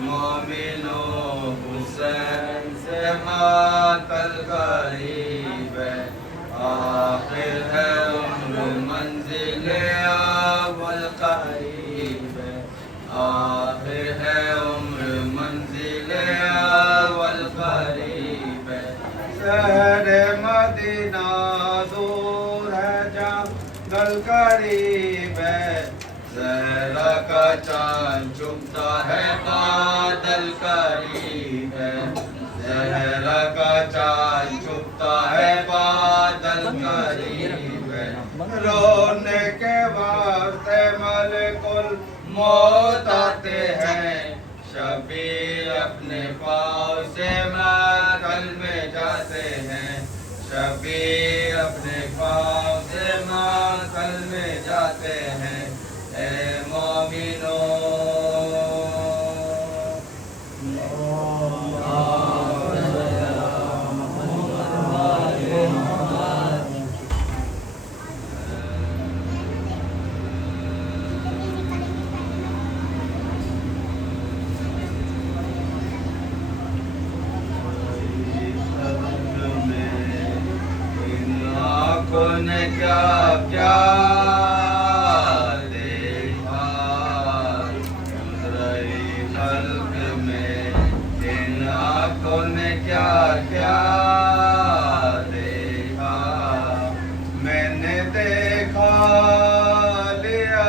مومنو حسین سے ماتل قریب ہے، آخر ہے عمر منزل اول قریب ہے، آخر ہے عمر منزل اول قریب ہے، شہر مدینہ دور ہے جنگل قریب ہے، زہرا کا چاند چھپتا ہے بادل قریب ہے، زہرا کا چاند چھپتا ہے بادل قریب ہے، رونے کے واسطے ملک الموت آتے ہیں، شبیر اپنے پاؤں سے محفل میں جاتے ہیں، شبیر اپنے پاؤں سے محفل میں جاتے ہیں، اے مومنو نے کیا کیا دیکھا، گزری خلق میں ان آنکھوں نے کیا کیا دیکھا، میں نے دیکھا لیا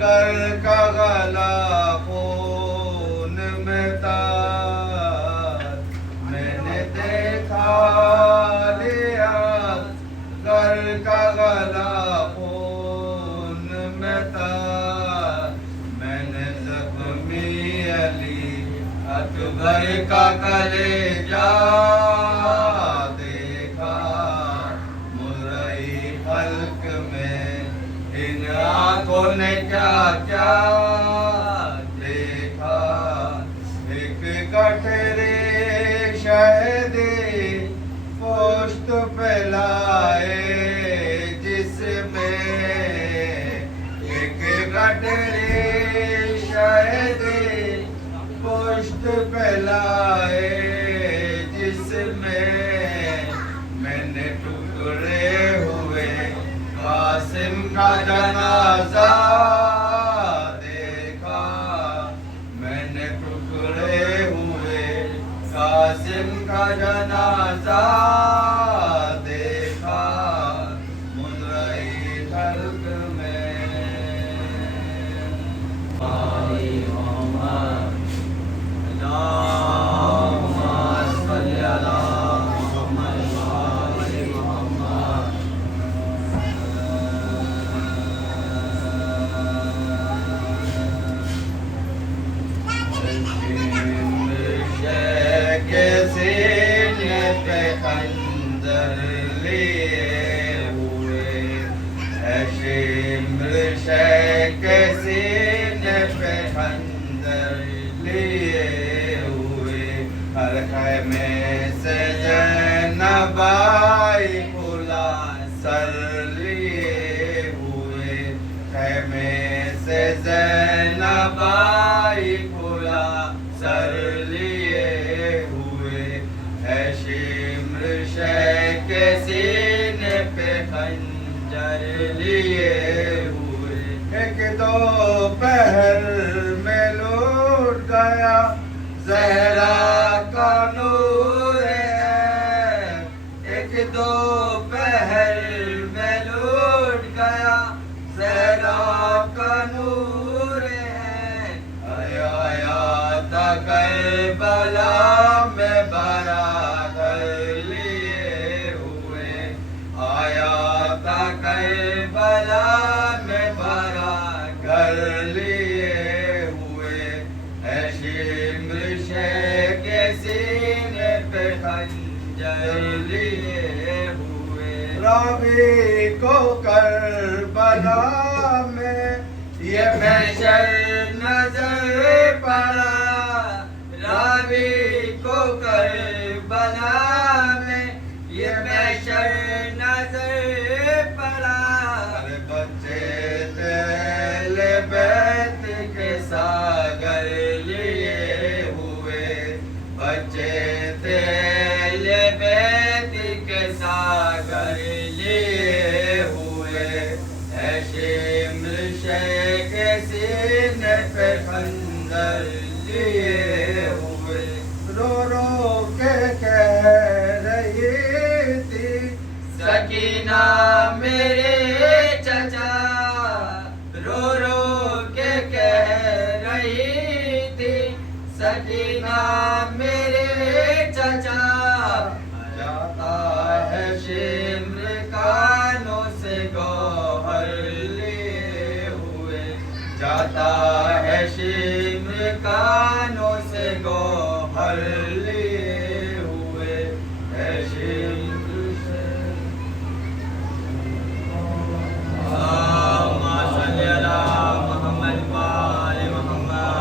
گر کا گلا خون میں تھا، میں نے دیکھا گر کا گلا خون میں تھا، میں نے زخمی علی اکبر کا کلیجہ دیکھا، مرئی خلق میں ان آنکھوں نے کیا کیا دیکھا، ایک کٹھرے شہدی پوشت پہ لائے جس میں، ایک کٹھری شہدی پوشت پہ لائے جس میں نے ٹکڑے ہوئے قاسم کا جنازہ دیکھا، میں نے ٹکڑے ہوئے قاسم کا جنازہ دیکھا، مدرئی خلق میں آئی محمد، اللہم صلی علی محمد وآل محمد، کے سینے پہ خنجر لیے ہوئے، اے شمر شیخ کے سینے پہ خنجر لیے ہوئے، ہر خیمے سے زینب آئی کھلا سر لیے ہوئے، خیمے سے زینب آئی کھلا سر لیے ہوئے، اے شمر شیخ کے سینے پہ خنجر لیے ہوئے، ایک دو پہر میں لوٹ گیا زہرا کا نور ہے، ایک دو پہر میں لوٹ گیا زہرا کا نور ہے، آیا تھا کربلا میں برادر لیے ہوئے، آیا تھا کربلا میں برادر لیے ہوئے، اے شمر شیخ کے سینے پہ خنجر لیے ہوئے، راوی کو کربلا میں یہ محشر نظر پڑا، راوی کو کربلا میں یہ محشر نظر پڑا، بچے تھے اہل بیت کے ساگر ہر لیے ہوئے. رو رو کے کہہ رہی تھی سکینہ میرے چچا, رو رو کے کہہ رہی تھی سکینہ میرے چچا. جاتا ہے شمر کانوں سے گوہر لیے ہوئے, جاتا ہے شمر کانوں سے گوہر لیے ہوئے, ہے شمر سے. اللہم صلی علی محمد و آل محمد.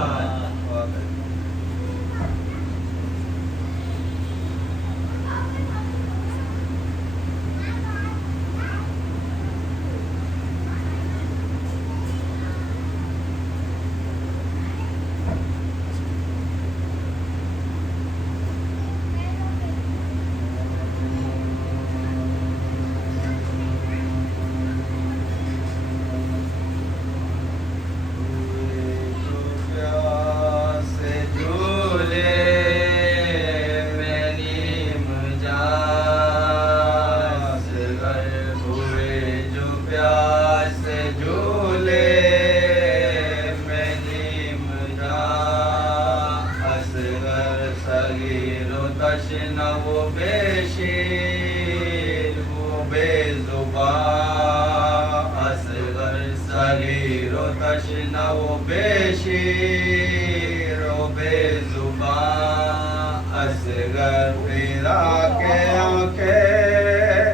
وہ بے شیر وہ بے زبان, اصغر صغیر و تشنہ وہ بے شیر و بے زبان, اصغر پیرا کے آنکھیں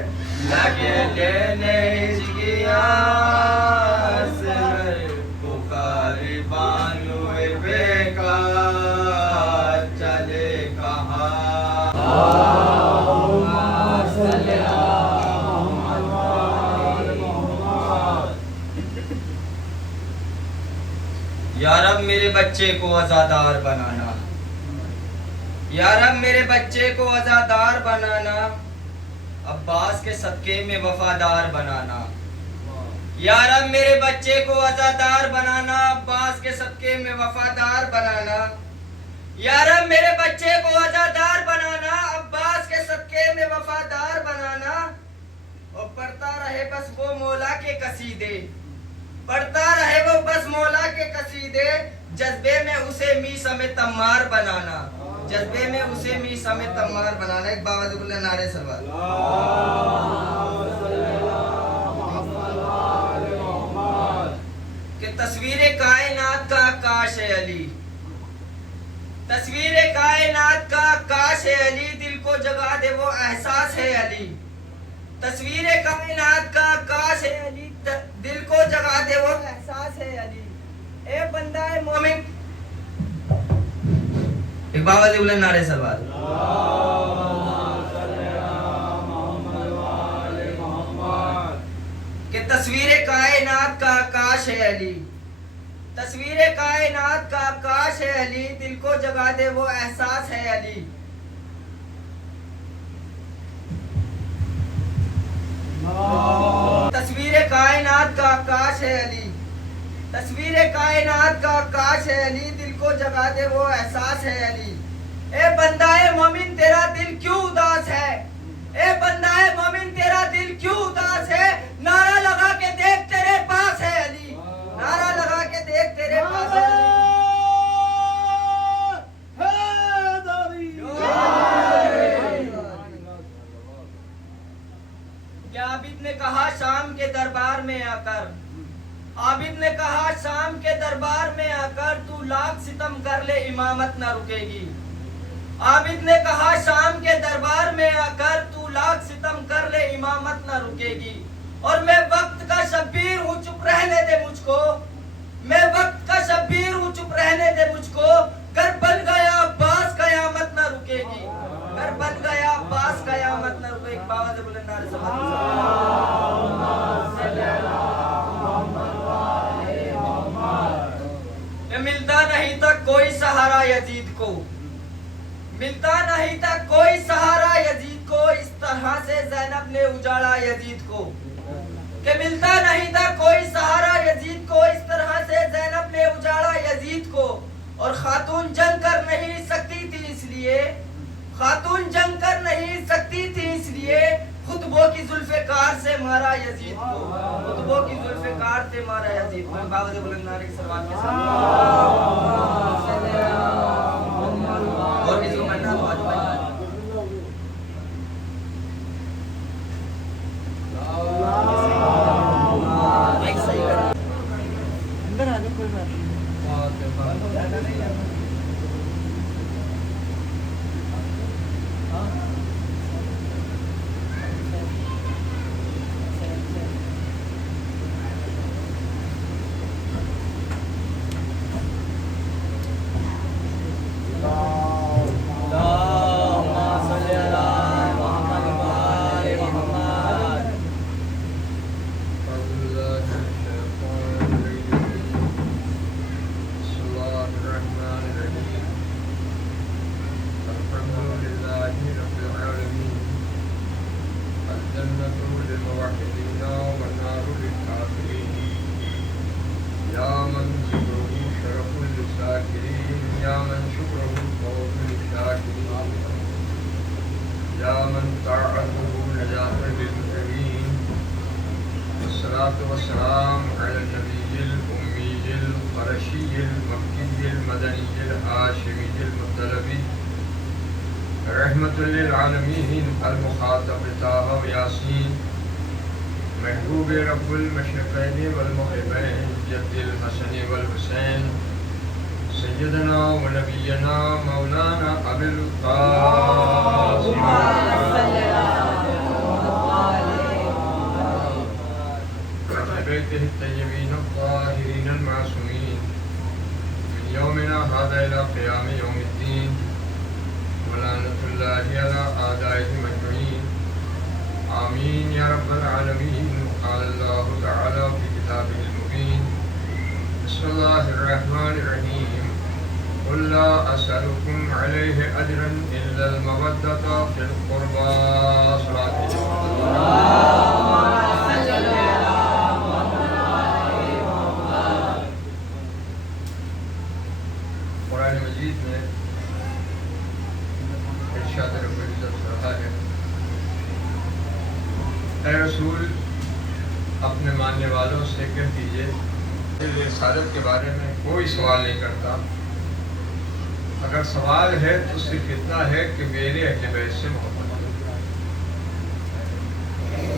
لگے لینے ہچکیاں, اصغر پکاری بانوئے بیکار چلے کہاں. یا رب میرے بچے کو عزادار بنانا, یا رب میرے بچے کو عزادار بنانا, عباس کے صدقے میں وفادار بنانا. یا رب میرے بچے کو عزادار بنانا, عباس کے صدقے میں وفادار بنانا. یا رب میرے بچے کو عزادار بنانا, عباس کے صدقے میں وفادار بنانا. اور پڑھتا رہے بس وہ مولا کے قصیدے, پڑھتا رہے وہ بس مولا کے قصیدے, جذبے میں اسے میثم تمار بنانا, جذبے میں اسے میثم تمار بنانا. ایک باوجہ اللہ نعرے سلوات. کہ تصویر کائنات کا کاش ہے علی, تصویر کائنات کا کاش ہے علی, دل کو جگا دے وہ احساس ہے علی. تصویر کائنات کا کاش ہے علی, دل کو جگا دے وہ احساس ہے علی. اے بندہ مومن, ایک باوجہ اللہ نعرے سلوات. کہ تصویر کائنات کا کاش ہے علی, تصویر کائنات کا کاش ہے علی, دل کو جگا دے وہ احساس ہے علی. تصویر کائنات کا کاش ہے علی, تصویر کائنات کا کاش ہے علی, دل کو جگا دے وہ احساس ہے علی. اے بندہ مومن تیرا دل کیوں اداس ہے, اے بندہ مومن تیرا دل کیوں اداس ہے, نعرہ لگا کے دیکھ تیرے پاس ہے علی, نعرہ لگا کے دیکھ تیرے پاس ہے علی. کیا عابد نے کہا شام کے دربار میں آ کر, عابد نے کہا شام کے دربار میں آ کر, تو لاکھ ستم کر لے امامت نہ رکے گی. عابد نے کہا شام کے دربار میں آ کر, تو لاکھ ستم کر لے امامت نہ رکے گی. اور میں وقت کا شبیر ہوں چپ رہنے دے مجھ کو, میں وقت کا شبیر ہوں چپ رہنے دے مجھ کو, گر بن گیا عباس قیامت نہ رکے گی, گر بن گیا عباس قیامت نہ رکے گی. باوجہ بلند نعرے ملتا نہیں تھا کوئی سہارا یزید کو, ملتا نہیں تھا کوئی سہارا یزید کو, اس طرح سے زینب نے اجاڑا یزید کو. کہ ملتا نہیں تھا کوئی سہارا یزید کو, اس طرح سے زینب نے اجاڑا یزید کو. اور خاتون جنگ کر نہیں سکتی تھی اس لیے، خاتون جنگ کر نہیں سکتی تھی اس لیے خطبوں کی ذوالفقار سے مارا یزید کو، خطبوں کی ذوالفقار سے مارا یزید کو۔ باوجہ بلند نعرے کی سلوات کے ساتھ اور کسی کو پڑھنا تو آج پڑھنا۔ اندر آ جاؤ، کوئی بات نہیں۔ والسلام على النبي الأمي القرشي المكي المدني الهاشمي المطلبي رحمة للعالمين المخاطب طه وياسين محبوب رب المشرقين والمغربين جد الحسن والحسين سيدنا ونبينا مولانا أبي القاسم بيته الطيبين الطاهرين المعصومين من يومنا هذا إلى قيام يوم الدين ولعنة الله على أعدائهم أجمعين آمين يا رب العالمين. قال الله تعالى في كتابه المبين بسم الله الرحمن الرحيم قل لا أسألكم عليه أجرا إلا المودة في القربى. صلاة قرآن مجید میں ارشاد رب العزت رہا ہے اے رسول اپنے ماننے والوں سے کہہ دیجئے رسالت کے بارے میں کوئی سوال نہیں کرتا، اگر سوال ہے تو صرف اتنا ہے کہ میرے اہل بیت سے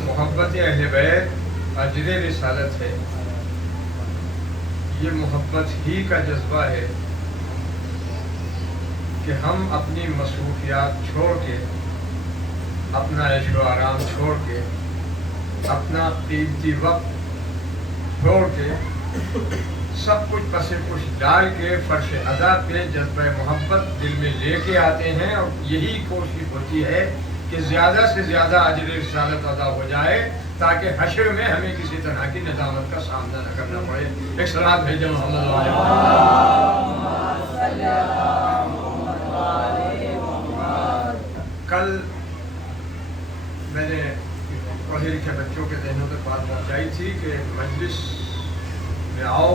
محبت اہل بیت اجر رسالت ہے، یہ محبت ہی کا جذبہ ہے کہ ہم اپنی مصروفیات چھوڑ کے، اپنا عیش و آرام چھوڑ کے، اپنا قیمتی وقت چھوڑ کے، سب کچھ پس پش ڈال کے فرش ادا پہ جذبہ محبت دل میں لے کے آتے ہیں، اور یہی کوشش ہوتی ہے کہ زیادہ سے زیادہ اجر رسالت ادا ہو جائے تاکہ حشر میں ہمیں کسی طرح کی ندامت کا سامنا نہ کرنا پڑے۔ ایک صلاۃ بھیجیں محمد علیہ کل میں نے پڑھے لکھے بچوں کے ذہنوں تک بات پہنچائی تھی کہ مجلس میں آؤ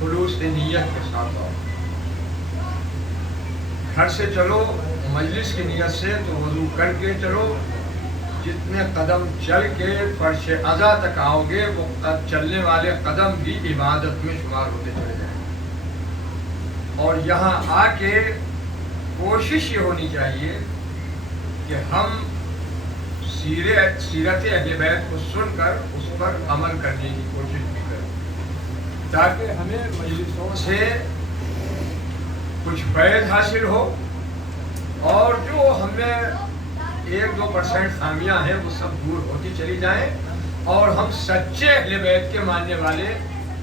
خلوص نیت کے ساتھ آؤ، گھر سے چلو مجلس کی نیت سے تو وضو کر کے چلو، جتنے قدم چل کے فرش ادا تک آؤ گے وہ چلنے والے قدم بھی عبادت میں شمار ہوتے چلے جائیں، اور یہاں آ کے کوشش یہ ہونی چاہیے کہ ہم سیرت اہل بیت کو سن کر اس پر عمل کرنے کی کوشش بھی کریں، تاکہ ہمیں مجلسوں سے کچھ فیض حاصل ہو، اور جو ہمیں 1-2% خامیاں ہیں وہ سب دور ہوتی چلی جائیں، اور ہم سچے اہل بیت کے ماننے والے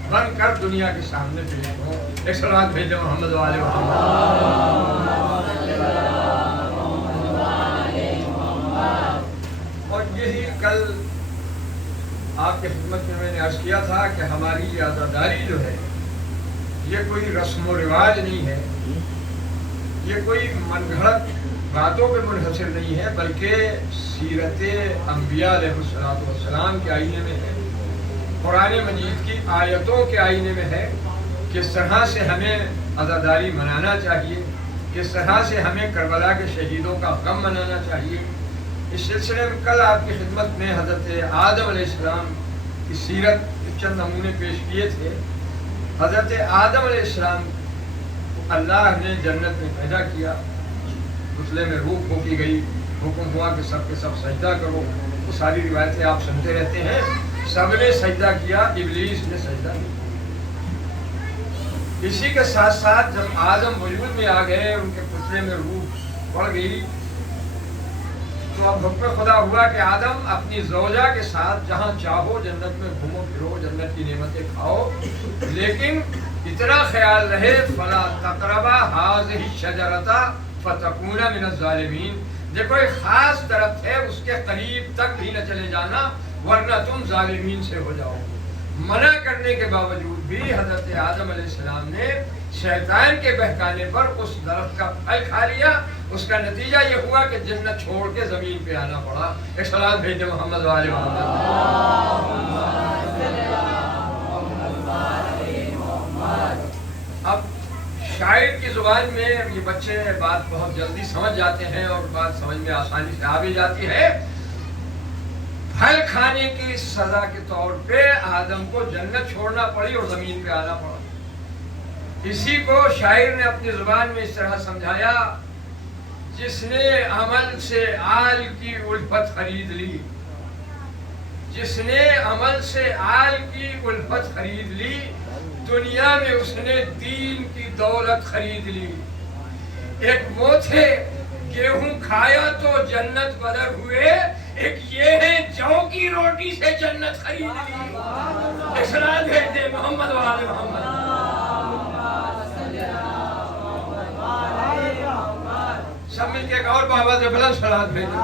بن کر دنیا کے سامنے پیش ہوں۔ ایک صلوات بھیجیں محمد والے محمد۔ اور یہی کل آپ کی خدمت میں نے عرض کیا تھا کہ ہماری یہ عزاداری جو ہے یہ کوئی رسم و رواج نہیں ہے، یہ کوئی من گھڑت باتوں پہ منحصر نہیں ہے، بلکہ سیرت انبیاء علیہ السلام کے آئینے میں ہے، قرآن مجید کی آیتوں کے آئینے میں ہے، کس طرح سے ہمیں عزاداری منانا چاہیے، کس طرح سے ہمیں کربلا کے شہیدوں کا غم منانا چاہیے۔ اس سلسلے میں کل آپ کی خدمت میں حضرت آدم علیہ السلام کی سیرت کے چند نمونے پیش کیے تھے۔ حضرت آدم علیہ السلام کو اللہ نے جنت میں پیدا کیا، غسلے میں روح پھونکی گئی، حکم ہوا کہ سب کے سب سجدہ کرو۔ وہ ساری روایتیں آپ سنتے رہتے ہیں، سب نے سجدہ کیا، ابلیس نے سجدہ نہیں۔ اسی کے ساتھ ساتھ جب آدم وجود میں آ گئے، ان کے پتلے میں روح پڑ گئی، تو اب حکم خدا ہوا کہ آدم اپنی زوجہ کے ساتھ جہاں چاہو جنت میں گھومو پھرو، جنت کی نعمتیں کھاؤ، لیکن اتنا خیال رہے فلا تقربا هذه الشجرة فتكونا من الظالمین، دیکھو ایک خاص طرف ہے، اس کے قریب تک بھی نہ چلے جانا ورنہ تم ظالمین سے ہو جاؤ۔ منع کرنے کے باوجود بھی حضرت آدم علیہ السلام نے شیطان کے بہکانے پر اس درخت کا پھل کھا لیا۔ اس کا نتیجہ یہ ہوا کہ جنت چھوڑ کے زمین پہ آنا پڑا۔ ایک صلوات بھیجے محمد والے محمد۔ اب شاعر کی زبان میں یہ بچے بات بہت جلدی سمجھ جاتے ہیں اور بات سمجھ میں آسانی سے آ بھی جاتی ہے۔ پھل کھانے کی سزا کے طور پہ آدم کو جنت چھوڑنا پڑی اور زمین پہ آنا پڑا۔ اسی کو شاعر نے اپنی زبان میں اس طرح سمجھایا، جس نے عمل سے آل کی الفت خرید لی، جس نے عمل سے آل کی الفت خرید لی، دنیا میں اس نے دین کی دولت خرید لی۔ ایک وہ تھے گیہوں کھایا تو جنت بدر ہوئے، ایک یہ ہے جو کی روٹی سے جنت خرید لی۔ اصلاح بھیجتے محمد وآل محمد۔ سب مل کے ایک اور بابا سے بلند صلوات بھیجو۔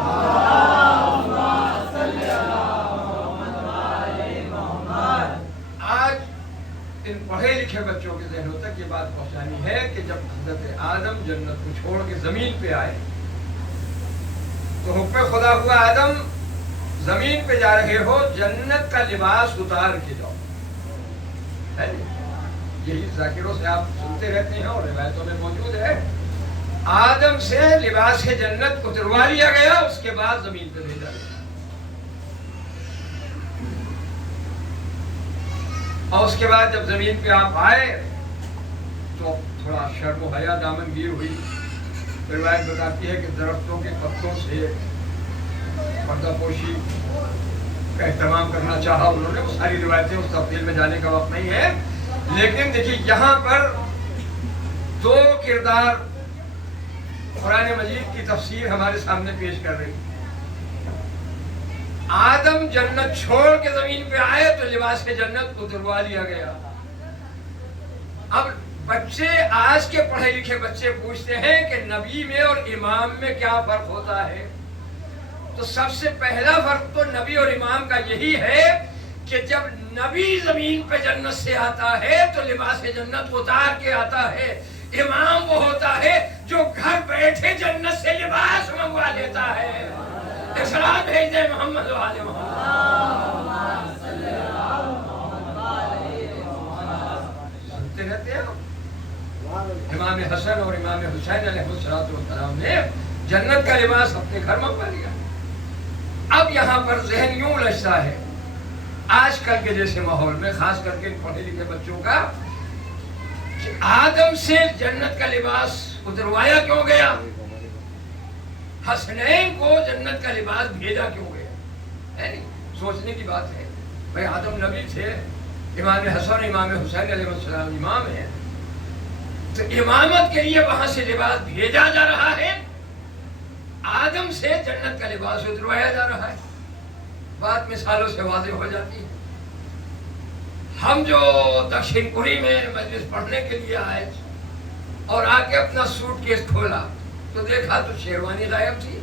آج ان پڑھے لکھے بچوں کے ذہنوں تک یہ بات پہنچانی ہے کہ جب حضرت آدم جنت کو چھوڑ کے زمین پہ آئے تو حکم خدا ہوا، آدم زمین پہ جا رہے ہو، جنت کا لباس اتار کے جاؤ۔ یہی ذاکروں سے آپ سنتے رہتے ہیں اور روایتوں میں موجود ہے۔ آدم سے لباس جنت اتروا لیا گیا، اس کے بعد زمین پہ بھیجا گیا۔ اور اس کے بعد جب زمین پہ آپ آئے تو تھوڑا شرم و حیا دامن گیر ہوئی۔ روایت بتاتی ہے کہ درختوں کے پتوں سے پردہ پوشی کا اہتمام کرنا چاہا انہوں نے۔ وہ ساری روایتیں اس تفصیل میں جانے کا وقت نہیں ہے، لیکن دیکھیے یہاں پر دو کردار قرآن مجید کی تفسیر ہمارے سامنے پیش کر رہی۔ آدم جنت چھوڑ کے زمین پہ آئے تو لباس جنت اتروا لیا گیا۔ اب بچے، آج کے پڑھے لکھے بچے پوچھتے ہیں کہ نبی میں اور امام میں کیا فرق ہوتا ہے؟ تو سب سے پہلا فرق تو نبی اور امام کا یہی ہے کہ جب نبی زمین پہ جنت سے آتا ہے تو لباس جنت اتار کے آتا ہے۔ امام وہ ہوتا ہے جو گھر بیٹھے جنت سے لباس منگوا لیتا ہے۔ اصلاح بھیج دے محمد والے محمد۔ سنتے رہتے ہیں امام حسن اور امام حسین علیہ السلام نے جنت کا لباس اپنے گھر منگوا لیا۔ اب یہاں پر ذہن یوں الجھتا ہے آج کل کے جیسے ماحول میں، خاص کر کے پڑھے لکھے بچوں کا، کہ آدم سے جنت کا لباس اتروایا کیوں گیا؟ حسنین کو جنت کا لباس بھیجا کیوں گیا؟ ہے نہیں؟ سوچنے کی بات ہے۔ بھائی آدم نبی تھے، امام حسن امام حسین علیہ السلام امام ہیں، تو امامت کے لیے وہاں سے لباس بھیجا جا رہا ہے، آدم سے جنت کا لباس اتروایا جا رہا ہے۔ بات مثالوں سے واضح ہو جاتی ہے۔ ہم جو دکشن پوری میں مجلس پڑھنے کے لیے آئے اور آ کے اپنا سوٹ کیس کھولا تو دیکھا تو شیروانی غائب تھی۔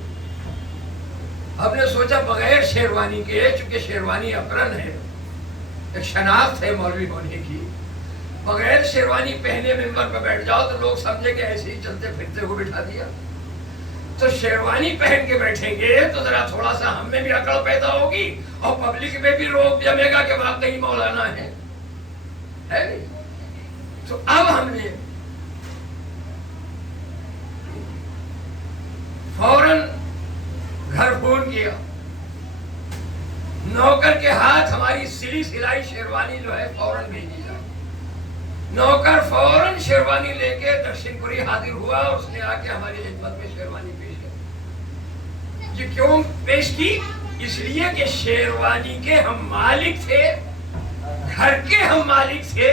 ہم نے سوچا بغیر شیروانی کے، چونکہ شیروانی اپرن ہے، ایک شناخت ہے مولوی ہونے کی، بغیر شیروانی پہنے ممبر پہ بیٹھ جاؤ تو لوگ سمجھے کہ ایسے ہی چلتے پھرتے ہوئے بٹھا دیا۔ تو شیروانی پہن کے بیٹھیں گے تو ذرا تھوڑا سا ہم میں بھی عقل پیدا ہوگی اور پبلک میں بھی روب جمے گا کہ واقعی مولانا ہے۔ تو اب ہم نے کیا، نوکر کے ہاتھ ہماری سلی سلائی شیروانی جو ہے فوراً بھیجی جائے۔ نوکر فوراً شیروانی لے کے درشن پوری حاضر ہوا اور اس نے آ کے ہماری خدمت میں شیروانی پیش کی۔ یہ کیوں پیش کی؟ اس لیے کہ شیروانی کے ہم مالک تھے، گھر کے ہم مالک تھے،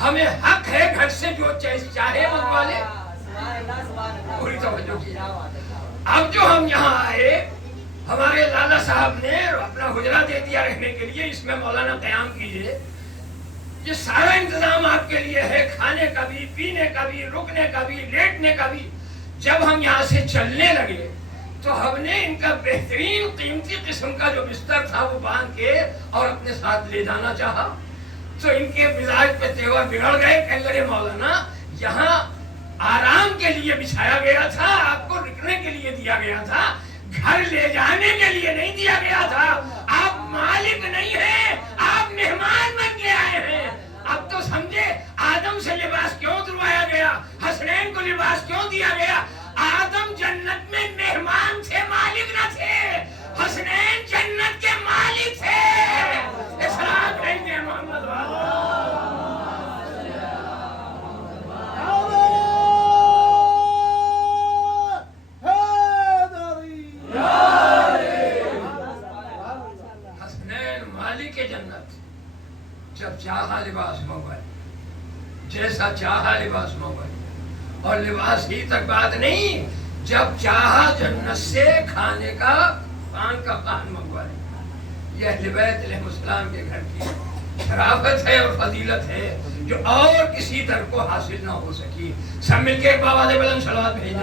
ہمیں حق ہے گھر سے جو چاہے منگوا لے۔ پوری توجہ کی۔ اب جو ہم یہاں آئے، ہمارے لالا صاحب نے اپنا حجرہ دے دیا رہنے کے لیے، اس میں مولانا قیام کیجئے، یہ سارا انتظام آپ کے لیے ہے، کھانے کا بھی، پینے کا بھی، رکنے کا بھی، لیٹنے کا بھی۔ جب ہم یہاں سے چلنے لگے تو ہم نے ان کا بہترین قیمتی قسم کا جو بستر تھا وہ باندھ کے اور اپنے ساتھ لے جانا چاہا، تو ان کے مزاج پہ تیور بگڑ گئے، کہنے لگے مولانا یہاں آرام کے لیے بچھایا گیا تھا، آپ کو رکنے کے لیے دیا گیا تھا، گھر لے جانے کے لیے نہیں دیا گیا تھا، آپ مالک نہیں ہیں، آپ مہمان بن کے آئے ہیں۔ اب تو سمجھے آدم سے لباس کیوں دلوایا گیا، حسنین کو لباس کیوں دیا گیا؟ آدم جنت میں مہمان تھے، مالک نہ تھے، حسنین جنت کے مالک تھے۔ اسلام کہیں گے محمد جب چاہا لباس منگوائے، جیسا چاہا لباس منگوائے، اور لباس ہی تک بات نہیں، جب چاہا جنت سے کھانے کا خان منگوائے۔ یہ اہل بیت علیہ السلام کے گھر کی شرافت ہے اور فضیلت ہے جو اور کسی در کو حاصل نہ ہو سکی۔ سب مل کے ایک باواز بلند صلوات بھیجیں۔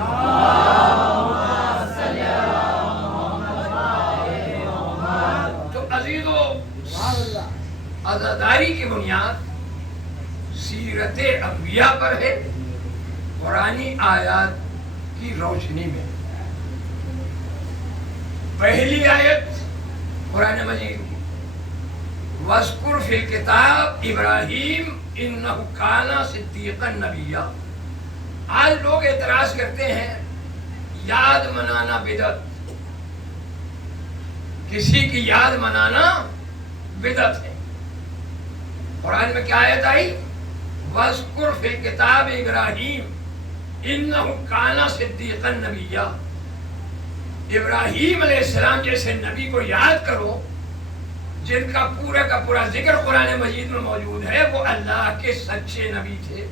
تو عزیزو، عزاداری کی بنیاد سیرت انبیاء پر ہے، قرآنی آیات کی روشنی میں۔ پہلی آیت قرآن مجید کی، وَاذْكُرْ فِي الْكِتَابِ ابراہیم إِنَّهُ كَانَ صِدِّيقًا نَبِيًّا۔ آج لوگ اعتراض کرتے ہیں یاد منانا بدعت، کسی کی یاد منانا بدعت ہے۔ قرآن میں کیا آیت آئی؟ وَاذْكُرْ فِي الْكِتَابِ ابراہیم إِنَّهُ كَانَ صِدِّيقًا نَبِيًّا۔ ابراہیم علیہ السلام جیسے نبی کو یاد کرو جن کا پورا ذکر قرآن مجید میں موجود ہے، وہ اللہ کے سچے نبی تھے۔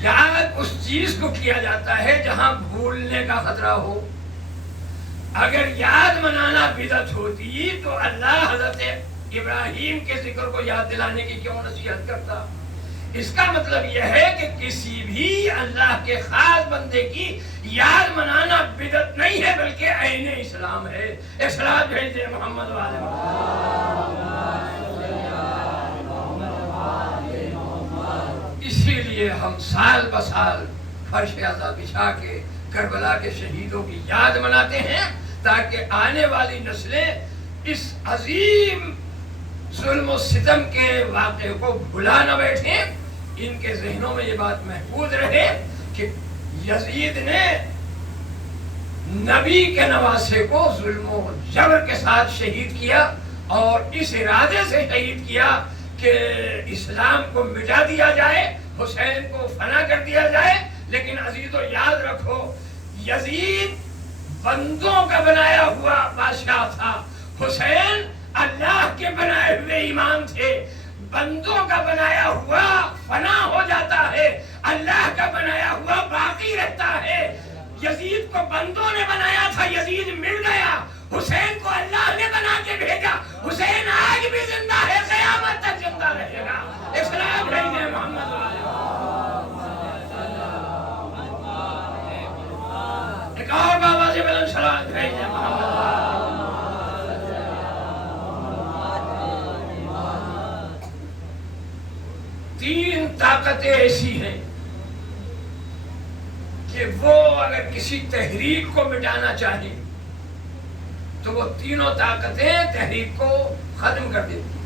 یاد اس چیز کو کیا جاتا ہے جہاں بھولنے کا خطرہ ہو۔ اگر یاد منانا بدعت ہوتی تو اللہ حضرت ابراہیم کے ذکر کو یاد دلانے کی کیوں نصیحت کرتا؟ اس کا مطلب یہ ہے کہ کسی بھی اللہ کے خاص بندے کی یاد منانا بدعت نہیں ہے بلکہ عین اسلام ہے۔ اسلام بھیج دے محمد والے۔ اسی لیے ہم سال بسال فرش عزا بچھا کے کربلا کے شہیدوں کی یاد مناتے ہیں تاکہ آنے والی نسلیں اس عظیم ظلم و ستم کے واقعے کو بھلا نہ بیٹھیں، ان کے ذہنوں میں یہ بات محفوظ رہے کہ یزید نے نبی کے نواسے کو ظلم و جبر کے ساتھ شہید کیا، اور اس ارادے سے شہید کیا کہ اسلام کو مٹا دیا جائے، حسین کو فنا کر دیا جائے۔ لیکن عزیزو یاد رکھو، یزید بندوں کا بنایا ہوا بادشاہ تھا، حسین اللہ کے بنائے ہوئے امام تھے۔ بندوں کا بنایا ہوا فنا ہو جاتا ہے، اللہ کا بنایا ہوا باقی رہتا ہے۔ یزید کو بندوں نے بنایا تھا، یزید مل گیا۔ حسین کو اللہ نے بنا کے بھیجا، حسین آج بھی زندہ ہے، قیامت تک زندہ رہے گا۔ اسلام بھیجے محمد ایک اور بابا سے بلند سلام بھیجے محمد۔ تین طاقتیں ایسی ہیں کہ وہ اگر کسی تحریک کو مٹانا چاہیں تو وہ تینوں طاقتیں تحریک کو ختم کر دیتی۔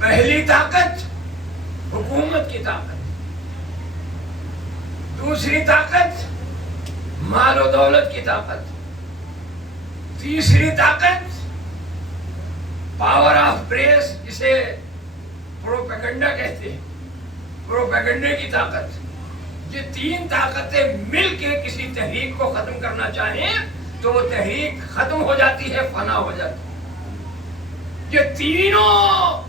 پہلی طاقت حکومت کی طاقت، دوسری طاقت مال و دولت کی طاقت. تیسری طاقت پاور آف پریس، جسے پروپیگنڈا کہتے ہیں، پروپیگنڈے کی طاقت. یہ تین طاقتیں مل کے کسی تحریک کو ختم کرنا چاہیں تو وہ تحریک ختم ہو جاتی ہے، فنا ہو جاتی ہے. یہ تینوں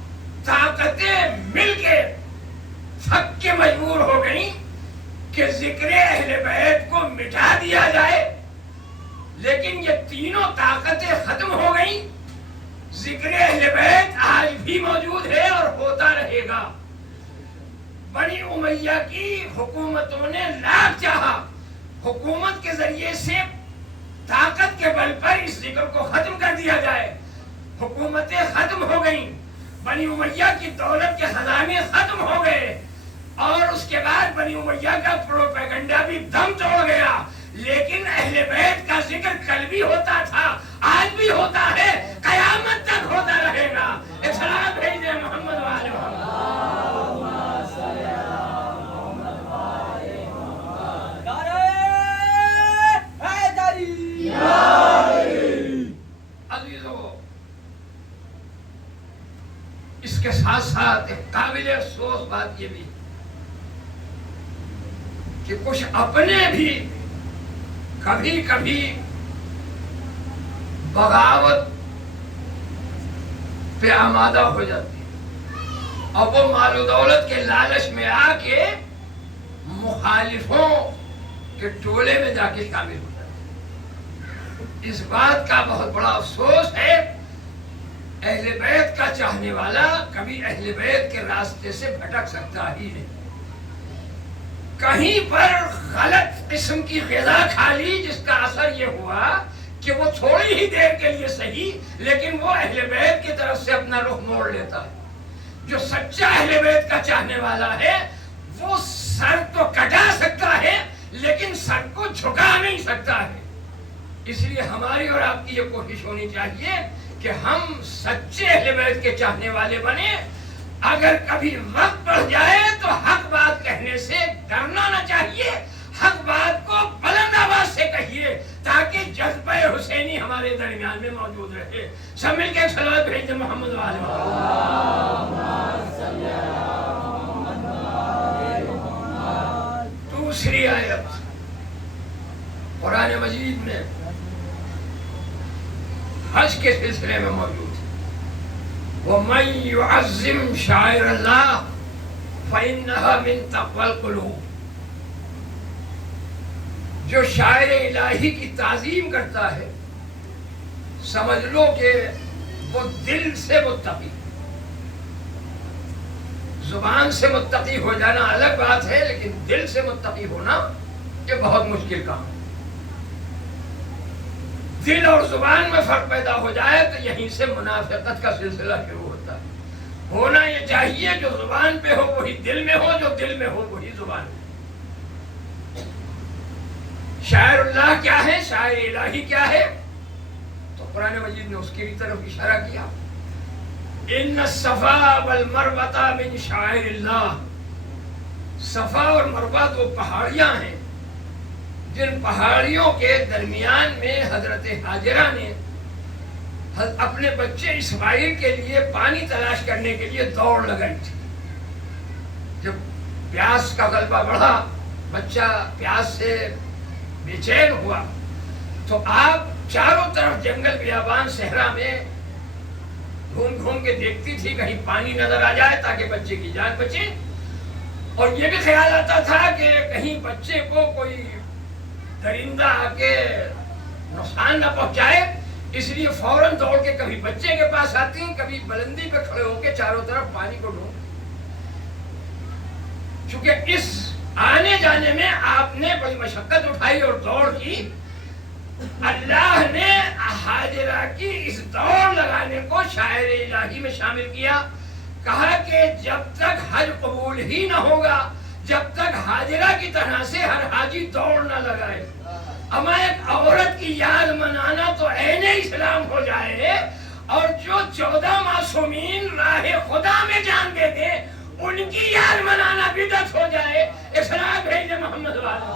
طاقتیں مل کے تھک کے مجبور ہو گئی کہ ذکر اہل بیت کو مٹا دیا جائے، لیکن یہ تینوں طاقتیں ختم ہو گئیں. ذکر اہل بیت آج بھی موجود ہے اور ہوتا رہے گا. بنی امیہ کی حکومتوں نے لاکھ چاہا حکومت کے ذریعے سے طاقت کے بل پر اس ذکر کو ختم کر دیا جائے. حکومتیں ختم ہو گئیں، بنی امیہ کی دولت کے خزانے ختم ہو گئے، اور اس کے بعد بنی امیہ کا پروپیگنڈا بھی دم توڑ گیا. لیکن اہل بیت کا ذکر کل بھی ہوتا تھا، آج بھی ہوتا ہے، قیامت تک ہوتا رہے گا. اصلاح بھیج دے محمد والے محمد. اس کے ساتھ ساتھ ایک قابل افسوس بات یہ بھی کہ کچھ اپنے بھی کبھی کبھی بغاوت پہ آمادہ ہو جاتی ہے، اور وہ مال و دولت کے لالچ میں آ کے مخالفوں کے ٹولے میں جا کے شامل ہو جاتے ہیں. اس بات کا بہت بڑا افسوس ہے. اہل بیت کا چاہنے والا کبھی اہل بیت کے راستے سے بھٹک سکتا ہی نہیں. کہیں پر غلط قسم کی غذا کھا لی جس کا اثر یہ ہوا کہ وہ تھوڑی ہی دیر کے لیے صحیح لیکن وہ اہل بیت کی طرف سے اپنا رخ موڑ لیتا ہے. جو سچا اہل بیت کا چاہنے والا ہے وہ سر تو کٹا سکتا ہے لیکن سر کو جھکا نہیں سکتا ہے. اس لیے ہماری اور آپ کی یہ کوشش ہونی چاہیے کہ ہم سچے اہل بیت کے چاہنے والے بنے. اگر کبھی وقت پڑ جائے تو حق بات کہنے سے ڈرنا نہ چاہیے، حق بات کو بلند آواز سے کہیے تاکہ جذبہ حسینی ہمارے درمیان میں موجود رہے. سب مل کے صلوات بھیج دیں محمد والے محمد. دوسری آیت قرآن مجید میں حج کے سلسلے میں موجود ہے. وَمَن يُعَظِّمْ شَعَائِرَ اللَّهِ فَإِنَّهَا مِن تَقْوَى الْقُلُوبِ. جو شاعر الہی کی تعظیم کرتا ہے سمجھ لو کہ وہ دل سے متقی. زبان سے متقی ہو جانا الگ بات ہے لیکن دل سے متقی ہونا یہ بہت مشکل کام ہے. دل اور زبان میں فرق پیدا ہو جائے تو یہیں سے منافقت کا سلسلہ شروع ہوتا ہے. ہونا یہ چاہیے جو زبان پہ ہو وہی دل میں ہو، جو دل میں ہو وہی زبان میں. شاعر اللہ کیا ہے، شاعر الہی کیا ہے؟ تو قرآن مجید نے اس کی بھی طرف اشارہ کیا. ان الصفا والمروہ من شعائر اللہ. صفا اور مروہ وہ پہاڑیاں ہیں جن پہاڑیوں کے درمیان میں حضرت حاجرہ نے اپنے بچے اسماعیل کے لیے پانی تلاش کرنے کے لیے دوڑ لگائی تھی. جب پیاس کا غلبہ بڑھا، بچہ پیاس سے بے چین ہوا، تو آپ چاروں طرف جنگل بیابان صحرا میں گھوم گھوم کے دیکھتی تھی کہیں پانی نظر آ جائے تاکہ بچے کی جان بچے. اور یہ بھی خیال آتا تھا کہ کہیں بچے کو کوئی درندہ آ کے نقصان نہ پہنچائے، اس لیے فوراً دوڑ کے کبھی بچے کے پاس آتی، کبھی بلندی پہ کھڑے ہو کے چاروں طرف پانی کو ڈھونڈ. چونکہ اس آنے جانے میں آپ نے بڑی مشقت اٹھائی اور دوڑ کی، اللہ نے حاجرہ کی اس دوڑ لگانے کو شاعر الہی میں شامل کیا. کہا کہ جب تک حج قبول ہی نہ ہوگا، جب تک حاجرہ کی طرح سے ہر حاجی دوڑ نہ لگائے. اما ایک عورت کی یاد منانا تو عین اسلام ہو جائے، اور جو 14 معصومین راہ خدا میں جان دے دے ان کی یاد منانا بدعت ہو جائے. اسلام بھیجے محمد والا.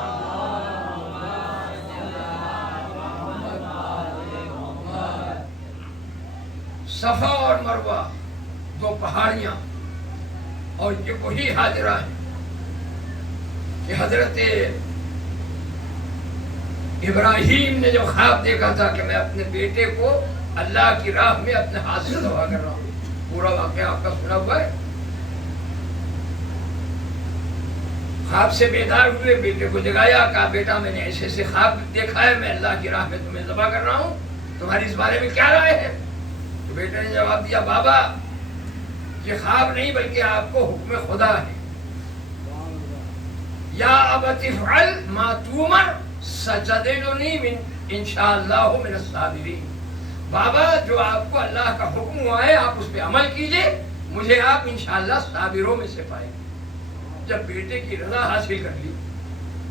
صفا اور مروہ دو پہاڑیاں، اور یہ وہی حاضرہ ہے کہ حضرت ابراہیم نے جو خواب دیکھا تھا کہ میں اپنے بیٹے کو اللہ کی راہ میں اپنے ہاتھ سے ذبح کر رہا ہوں، پورا واقعہ آپ کا سنا ہوا ہے۔ خواب سے بیدار ہوئے، بیٹے کو جگایا، کہا بیٹا میں نے ایسے ایسے خواب دیکھا ہے، میں اللہ کی راہ میں تمہیں ذبح کر رہا ہوں، تمہاری اس بارے میں کیا رائے ہے؟ تو بیٹے نے جواب دیا بابا یہ خواب نہیں بلکہ آپ کو حکم خدا ہے، یا ابت افعل ما تؤمر ستجدنی انشاءاللہ من الصابرین، بابا جو آپ کو اللہ کا حکم ہوا ہے آپ اس پہ عمل کیجئے، مجھے آپ انشاءاللہ صابروں میں سے پائیں۔ جب بیٹے کی رضا حاصل کر لی،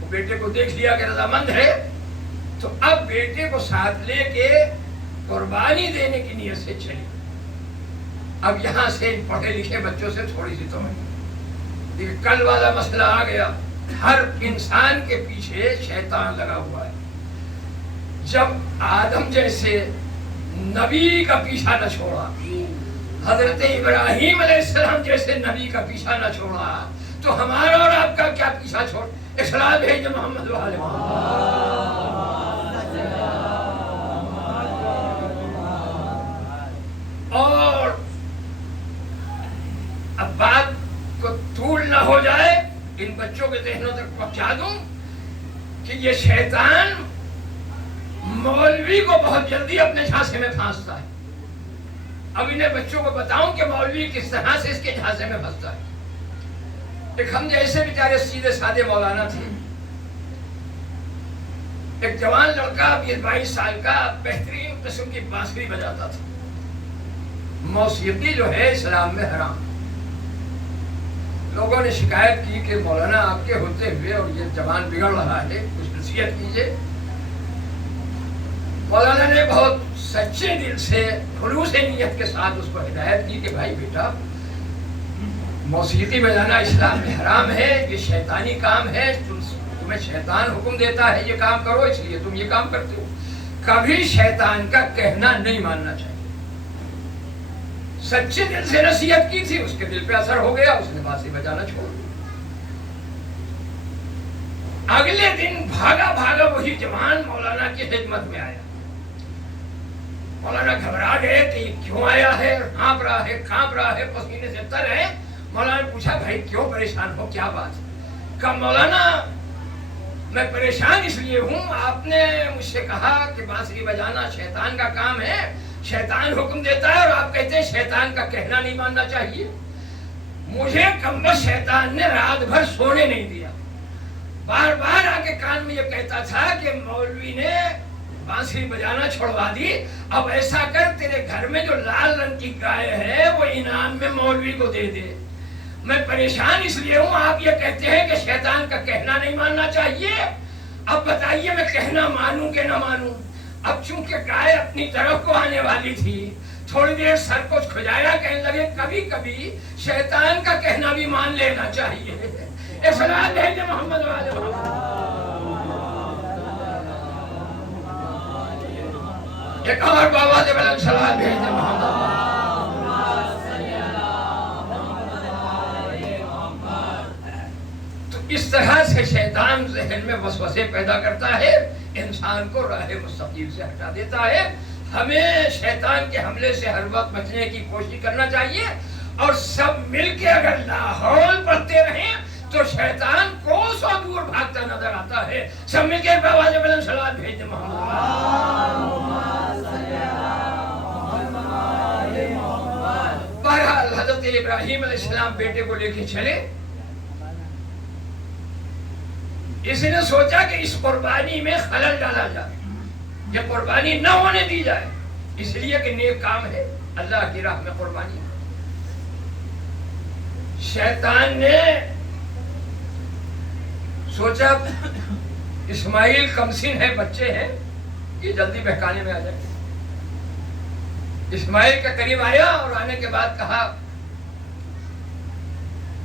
وہ بیٹے کو دیکھ لیا کہ رضامند ہے، تو اب بیٹے کو ساتھ لے کے قربانی دینے کی نیت سے چلی۔ اب یہاں سے پڑھے لکھے بچوں سے تھوڑی سی توجہ، یہ کل والا مسئلہ آ گیا، ہر انسان کے پیچھے شیطان لگا ہوا ہے۔ جب آدم جیسے نبی کا پیچھا نہ چھوڑا، حضرت ابراہیم علیہ السلام جیسے نبی کا پیچھا نہ چھوڑا، تو ہمارا اور آپ کا کیا پیچھا چھوڑ؟ اصلاح بھیج محمد والے اور اب بات کو طول نہ ہو جائے، ان بچوں کے ذہنوں تک پہنچا دوں کہ یہ شیطان مولوی کو بہت جلدی اپنے جھانسے میں پھانستا ہے۔ اب انہیں بچوں کو بتاؤں کہ مولوی کس طرح سے اس کے جھانسے میں پھنستا ہے۔ ایک ہم جیسے بیچارے سیدھے سادے مولانا تھے، ایک جوان لڑکا 22 سال کا بہترین قسم کی بانسری بجاتا تھا۔ موسیقی جو ہے اسلام میں حرام۔ لوگوں نے شکایت کی کہ مولانا آپ کے ہوتے ہوئے اور یہ جوان بگڑ رہا ہے، کچھ نصیحت کیجیے۔ مولانا نے بہت سچے دل سے خلوص نیت کے ساتھ اس کو ہدایت کی کہ بھائی بیٹا موسیقی بجانا اسلام میں حرام ہے، یہ شیطانی کام ہے، تمہیں شیطان حکم دیتا ہے یہ کام کرو، اس لیے تم یہ کام کرتے ہو، کبھی شیطان کا کہنا نہیں ماننا چاہیے۔ سچے دل سے نصیحت کی تھی، اس کے دل پہ اثر ہو گیا، اس نے بانسری بجانا چھوڑ دیا۔ اگلے دن بھاگا بھاگا وہی جوان مولانا کی خدمت میں آیا۔ مولانا گھبرا گئے کہ یہ کیوں آیا ہے، کانپ رہا ہے، پسینے سے تر ہے۔ مولانا نے پوچھا بھائی کیوں پریشان ہو، کیا بات ہے؟ کہا مولانا میں پریشان اس لیے ہوں، آپ نے مجھ سے کہا کہ بانسری بجانا شیطان کا کام ہے، شیطان حکم دیتا ہے، اور آپ کہتے ہیں شیطان کا کہنا نہیں ماننا چاہیے۔ مجھے کمبخت شیطان نے رات بھر سونے نہیں دیا، بار بار آ کے کان میں یہ کہتا تھا کہ مولوی نے بانسری بجانا چھوڑوا دی، اب ایسا کر تیرے گھر میں جو لال رنگ کی گائے ہے وہ انعام میں مولوی کو دے دے۔ میں پریشان اس لیے ہوں، آپ یہ کہتے ہیں کہ شیطان کا کہنا نہیں ماننا چاہیے، اب بتائیے میں کہنا مانوں کہ نہ مانوں؟ اب چونکہ گائے اپنی طرف کو آنے والی تھی، تھوڑی دیر سر کو کھجایا، کہنے لگے کبھی کبھی شیطان کا کہنا بھی مان لینا چاہیے۔ اصلاح بھیج محمد والے ایک اور بابا سے بلند صلاح بھیج محمد۔ تو اس طرح سے شیطان ذہن میں وسوسے پیدا کرتا ہے، انسان کو راہ مستقیم سے ہٹا دیتا ہے۔ ہمیں شیطان کے حملے سے ہر وقت بچنے کی کوشش کرنا چاہیے، اور سب مل کے اگر لاحول پڑھتے رہیں تو شیطان کوسوں دور بھاگتا نظر آتا ہے۔ سب مل کے بابا بلند صلاح بھیج محمد۔ بہرحال حضرت ابراہیم علیہ السلام بیٹے کو لے کے چلے۔ اس نے سوچا کہ اس قربانی میں خلل ڈالا جائے، یہ قربانی نہ ہونے دی جائے، اس لیے کہ نیک کام ہے، اللہ کی راہ میں قربانی۔ شیطان نے سوچا اسماعیل کمسن ہے، بچے ہیں، یہ جلدی بہکانے میں آ جائے۔ اسماعیل کے قریب آیا اور آنے کے بعد کہا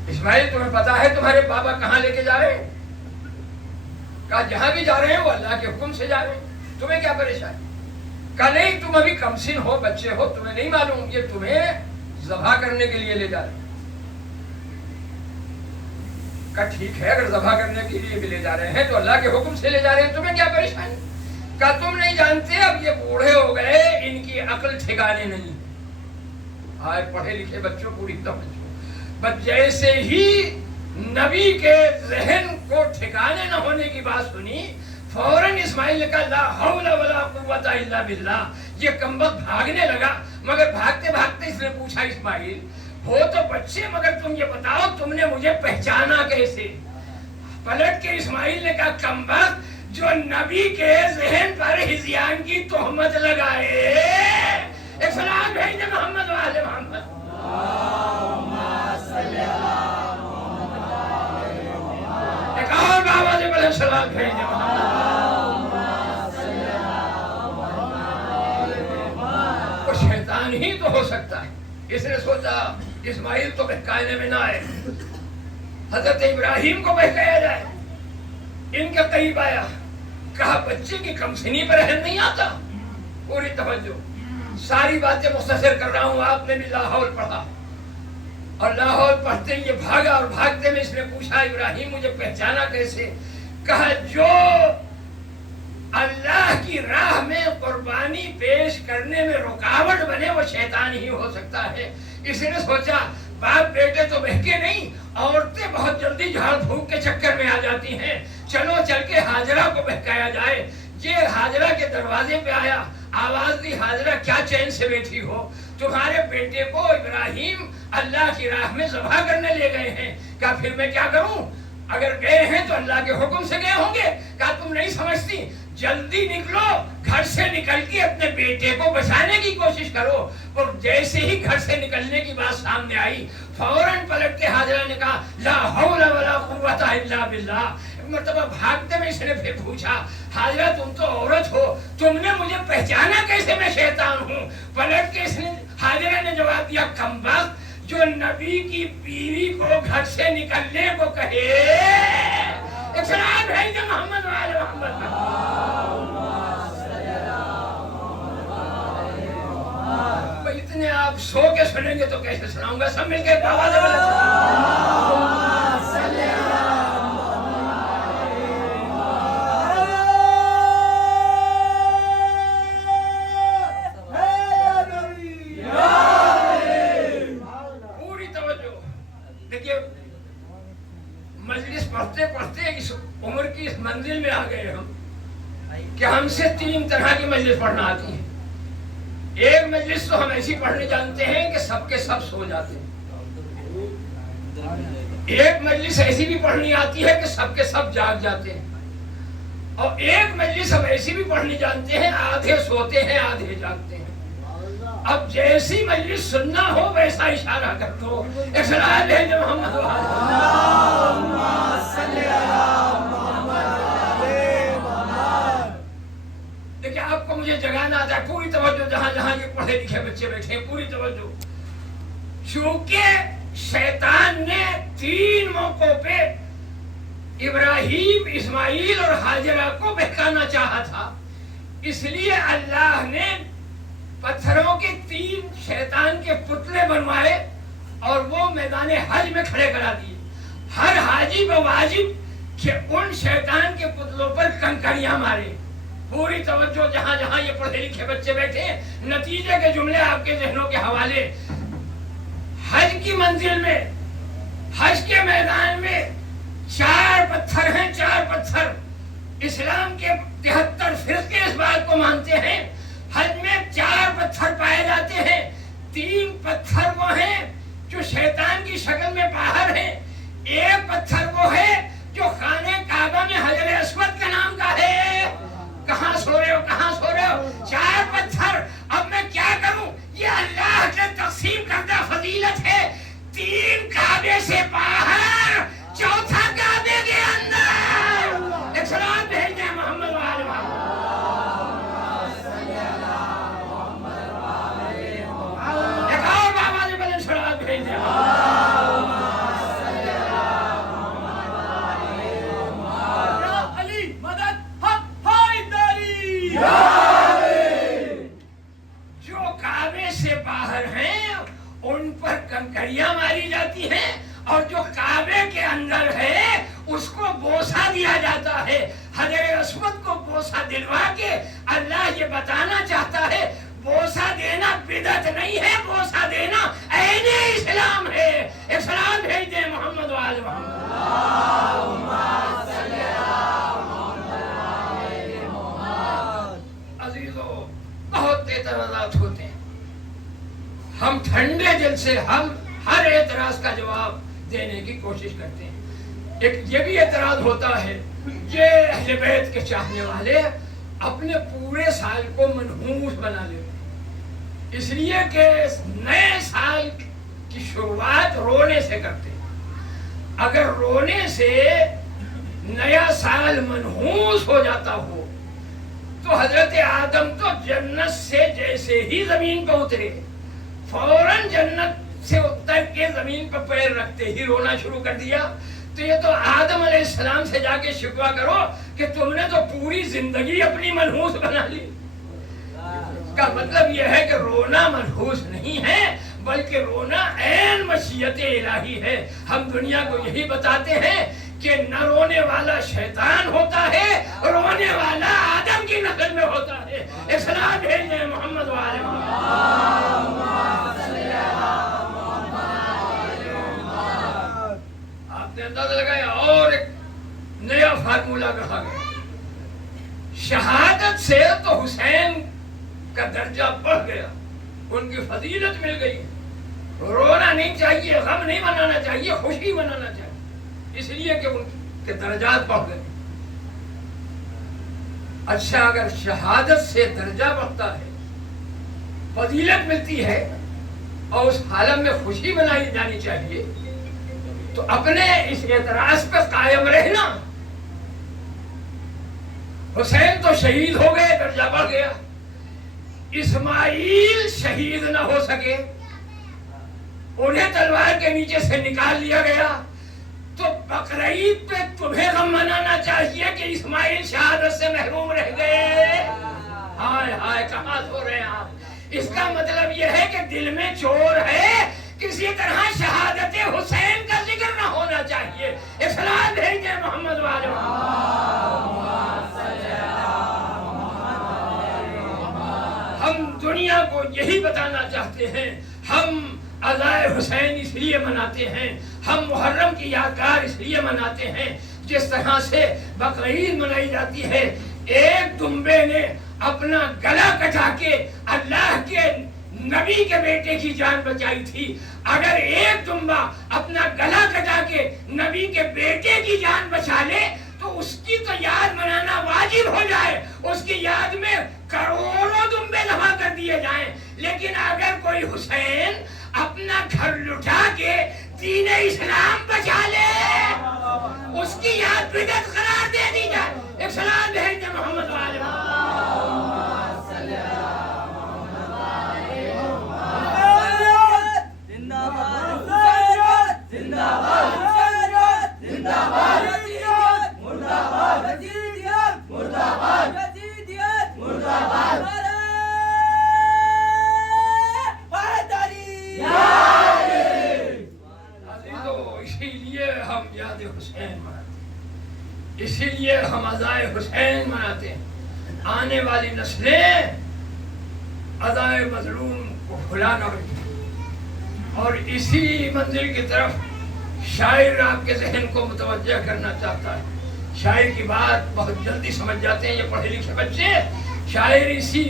اسماعیل تمہیں پتا ہے تمہارے بابا کہاں لے کے جا رہے ہیں؟ کہا جہاں بھی جا رہے ہیں وہ اللہ کے حکم سے جا رہے ہیں، تمہیں کیا پریشانی؟ کہا نہیں تم ابھی کمسن ہو، بچے ہو، تمہیں نہیں معلوم، یہ تمہیں ذبح کرنے کے لیے لے جا رہے ہیں۔ کہا ٹھیک ہے، اگر ذبح کرنے کے لیے بھی لے جا رہے ہیں تو اللہ کے حکم سے لے جا رہے ہیں، تمہیں کیا پریشانی؟ کہا تم نہیں جانتے اب یہ بوڑھے ہو گئے، ان کی عقل ٹھکانے نہیں۔ آئے پڑھے لکھے بچوں پوری توجہ، بس جیسے ہی نبی کے ذہن کو ٹھکانے نہ ہونے کی بات سنی، فوراً اسماعیل نے کہا لا حول ولا قوت الا باللہ۔ یہ کمبخت بھاگنے لگا، مگر بھاگتے بھاگتے اس نے پوچھا اسماعیل ہو تو بچے، مگر تم یہ بتاؤ تم نے مجھے پہچانا کیسے؟ پلٹ کے اسماعیل نے کہا کمبخت جو نبی کے ذہن پر ہذیان کی تہمت لگائے۔ ایک سلام بھیجے محمد و آل محمد۔ ایک اور بابا سے بڑے سلام بھیجے محمد۔ وہ شیطان ہی تو ہو سکتا ہے۔ اس نے سوچا اسماعیل تو بہکانے میں نہ آئے، حضرت ابراہیم کو بہکایا جائے، ان کے قریب آیا، کہا بچے کی کمسنی پر رحم نہیں آتا؟ پوری توجہ، ساری باتیں مختصر کر رہا ہوں، آپ نے بھی لاہور پڑھا، اور لاہور پڑھتے ہی یہ بھاگا، اور بھاگتے میں اس نے پوچھا ابراہیم مجھے پہچانا کیسے؟ کہا جو اللہ کی راہ میں قربانی پیش کرنے میں رکاوٹ بنے وہ شیطان ہی ہو سکتا ہے۔ اس نے سوچا باپ بیٹے تو بہکے نہیں، عورتیں بہت جلدی جھاڑ پھونک کے چکر میں آ جاتی ہیں، چلو چل کے حاجرہ کو بہکایا جائے۔ یہ حاجرہ کے دروازے پہ آیا، آواز دی حاجرہ کیا چین سے بیٹھی ہو؟ تمہارے بیٹے کو ابراہیم اللہ کی راہ میں ذبح کرنے لے گئے ہیں۔ کہا پھر میں کیا کروں؟ اگر گئے ہیں تو اللہ کے حکم سے گئے ہوں گے۔ کہا تم نہیں سمجھتی، جلدی نکلو، گھر سے نکل کے اپنے بیٹے کو بچانے کی کوشش کرو۔ اور جیسے ہی گھر سے نکلنے کی بات سامنے آئی، فوراً پلٹ کے حاجرہ نے کہا لا حول ولا قوت الا باللہ۔ مرتبہ بھاگتے میں اس نے پھر پوچھا حاجرہ تم تو عورت ہو، تم نے مجھے پہچانا کیسے میں شیطان ہوں؟ پلٹ کے اس نے حاجرہ نے جواب دیا کمبخت جو نبی کی بیوی کو گھر سے نکلنے کو کہے۔ ایک سلام بھیجے محمد و آل محمد۔ اتنے آپ سو کے سنیں گے تو کیسے سناؤں گا؟ سب مل کے آواز پوری توجہ دیکھیے، مجلس پڑھتے پڑھتے اس عمر کی اس منزل میں آ گئے ہم کہ ہم سے تین طرح کی مجلس پڑھنا آتی ہے۔ ایک مجلس تو ہم ایسی پڑھنے جانتے ہیں کہ سب کے سب سو جاتے ہیں، ایک مجلس ایسی بھی پڑھنی آتی ہے کہ سب کے سب جاگ جاتے ہیں، اور ایک مجلس ہم ایسی بھی پڑھنی جانتے ہیں آدھے سوتے ہیں آدھے جاگتے ہیں۔ اب جیسی مجلس سننا ہو ویسا اشارہ کر دو۔ ایک سلام بھیجے محمد و دیکھیں آپ کو مجھے جگانا آتا ہے، پوری توجہ، جہاں جہاں یہ پڑھے لکھے بچے بیٹھے ہیں پوری توجہ۔ چونکہ شیطان نے تین موقعوں پہ ابراہیم، اسماعیل اور حاجرہ کو بہکانا چاہا تھا، اس لیے اللہ نے پتھروں کے تین شیطان کے پتلے بنوائے اور وہ میدان حج میں کھڑے کرا دیے۔ ہر حاجی کو واجب کہ ان شیطان کے پتلوں پر کنکریاں مارے۔ پوری توجہ، جہاں جہاں یہ پڑھے لکھے بچے بیٹھے ہیں، نتیجے کے جملے آپ کے ذہنوں کے حوالے۔ حج کی منزل میں، حج کے میدان میں چار پتھر ہیں، چار پتھر۔ اسلام کے 73 فرقے اس بات کو مانتے ہیں، حج میں چار پتھر پائے جاتے ہیں۔ تین پتھر وہ ہیں جو شیطان کی شکل میں باہر ہیں، ایک پتھر وہ ہے جو خانہ کعبہ میں حجر اسود کا نام کا ہے۔ کہاں سو رہے ہو، کہاں سو رہے ہو؟ چار پتھر۔ اب میں کیا کروں؟ یہ اللہ کے تقسیم کردہ فضیلت ہے۔ تین کعبے سے باہر، چوتھا کعبے کے اندر۔ ایک سلام بھیجتے ہیں محمد وآل محمد۔ ایک اور بابا جی بلند سلام بھیجتے ہیں۔ دیا جاتا ہے. حجر اسود کو بوسہ دلوا کے اللہ یہ بتانا چاہتا ہے بوسہ دینا بدعت نہیں ہے، بوسہ دینا عین اسلام ہے. ایک سلام بھیج دیں محمد و آل محمد. عزیزو بہت اعتراضات ہوتے ہیں، ہم ٹھنڈے دل سے ہم ہر اعتراض کا جواب دینے کی کوشش کرتے ہیں. ایک یہ بھی اعتراض ہوتا ہے یہ اہل بیت کے چاہنے والے اپنے پورے سال کو منحوس بنا لیتے ہیں، اس لیے کہ نئے سال کی شروعات رونے سے کرتے ہیں. اگر رونے سے نیا سال منحوس ہو جاتا ہو تو حضرت آدم تو جنت سے جیسے ہی زمین پہ اترے فوراً جنت سے اتر کے زمین پہ پیر رکھتے ہی رونا شروع کر دیا. تو یہ تو آدم علیہ السلام سے جا کے شکوہ کرو کہ تم نے تو پوری زندگی اپنی منحوس بنا لی. کا مطلب یہ ہے کہ رونا منحوس نہیں ہے بلکہ رونا عین مشیت الہی ہے. ہم دنیا کو یہی بتاتے ہیں کہ نہ رونے والا شیطان ہوتا ہے، رونے والا آدم کی نسل میں ہوتا ہے. ایک سلام بھیجیں محمد و آل محمد. آپ نے اندازہ لگایا اور ایک نیا فارمولہ کہا گیا. شہادت سے تو حسین کا درجہ بڑھ گیا، ان کی فضیلت مل گئی. رونا نہیں چاہیے، غم نہیں منانا چاہیے، خوشی منانا چاہیے، اس لیے کہ ان کے درجات بڑھ گئے. اچھا اگر شہادت سے درجہ بڑھتا ہے، فضیلت ملتی ہے اور اس عالم میں خوشی منائی جانی چاہیے تو اپنے اس اعتراض پہ قائم رہنا. حسین تو شہید ہو گئے، درجہ بڑھ گیا. اسماعیل شہید نہ ہو سکے، انہیں تلوار کے نیچے سے نکال لیا گیا. تو بقرعید پہ تمہیں غم منانا چاہیے کہ اسماعیل شہادت سے محروم رہ گئے. ہائے ہائے کہاں سو رہے ہیں آپ. اس کا مطلب یہ ہے کہ دل میں چور ہے، کسی طرح شہادت حسین کا ذکر نہ ہونا چاہیے. اسلام بھیجیں محمد والے. ہم دنیا کو یہی بتانا چاہتے ہیں، ہم عزائے حسین اس لیے مناتے ہیں، ہم محرم کی یادگار اس لیے مناتے ہیں جس طرح سے بقرعید منائی جاتی ہے. ایک دمبے نے اپنا گلا کٹا کے اللہ کے نبی کے بیٹے کی جان بچائی تھی. اگر ایک دمبا اپنا گلا کٹا کے نبی کے بیٹے کی جان بچا لے تو اس کی تو یاد منانا واجب ہو جائے، اس کی یاد میں کروڑوں دمبے ذبح کر دیے جائیں. لیکن اگر کوئی حسین اپنا گھر لٹا کے دین اسلام بچا لے اس کی یاد بدعت قرار دے دی جائے. ایک سلام بھیج دیں محمد والے. اسی لیے ہم عزائے حسین مناتے ہیں. آنے والی نسلیں عزائے مظلوم کو بھلا نہ بنیں. اور اسی منزل کی طرف شاعر آپ کے ذہن کو متوجہ کرنا چاہتا ہے. شاعر کی بات بہت جلدی سمجھ جاتے ہیں یہ پڑھے لکھے بچے. شاعر اسی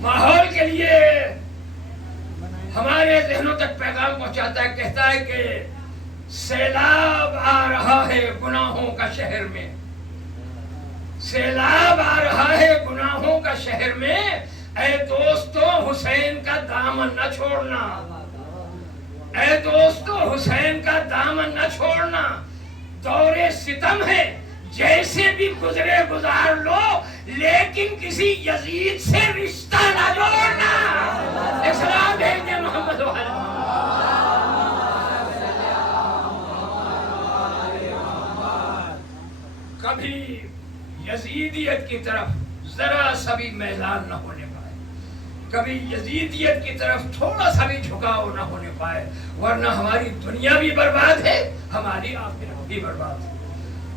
ماحول کے لیے ہمارے ذہنوں تک پیغام پہنچاتا ہے. کہتا ہے کہ سیلاب آ رہا ہے گناہوں کا شہر میں، سیلاب آ رہا ہے گناہوں کا شہر میں، اے دوستو حسین کا دامن نہ چھوڑنا، اے دوستو حسین کا دامن نہ چھوڑنا. دور ستم ہے جیسے بھی گزرے گزار لو لیکن کسی یزید سے رشتہ نہ جوڑنا. اسلام بھیجیں محمد والے. کبھی یزیدیت کی طرف ذرا سا بھی میلان نہ ہونے پائے، کبھی یزیدیت کی طرف تھوڑا سا بھی جھکاؤ نہ ہونے پائے، ورنہ ہماری دنیا بھی برباد ہے، ہماری آخرت بھی برباد ہے.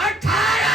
18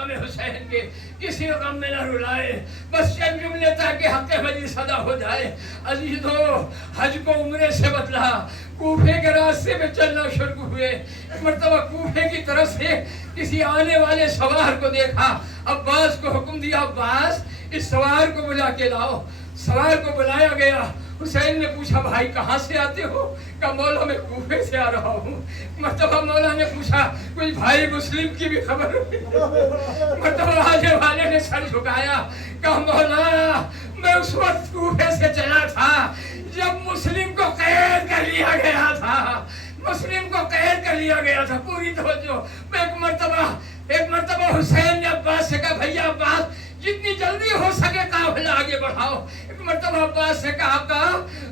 غم حسین کے کسی غم میں نہ رلائے، بس چند جملے تاکہ حق مجلس ادا ہو جائے۔ عزیزو، حج کو عمرے سے بدلا، کوفے کے راستے میں چلنا شروع ہوئے۔ ایک مرتبہ کوفے کی طرف سے کسی آنے والے سوار کو دیکھا، عباس کو حکم دیا، عباس اس سوار کو بلا کے لاؤ۔ سوار کو بلایا گیا۔ حسین نے پوچھا بھائی کہاں سے آتے ہو؟ کہا مولا میں کوفے سے آ رہا ہوں۔ مرتبہ مولا نے پوچھا کوئی بھائی مسلم کی بھی خبر ہوئی؟ مرتبہ آنے والے نے سر جھکایا، کہا مولا میں اس وقت کوفے سے چلا تھا جب مسلم کو قید کر لیا گیا تھا، مسلم کو قید کر لیا گیا تھا۔ پوری توجہ۔ میں ایک مرتبہ حسین نے عباس سے کہا بھیا عباس جتنی جلدی ہو سکے قافلہ آگے بڑھاؤ۔ ایک مرتبہ عباس سے کہا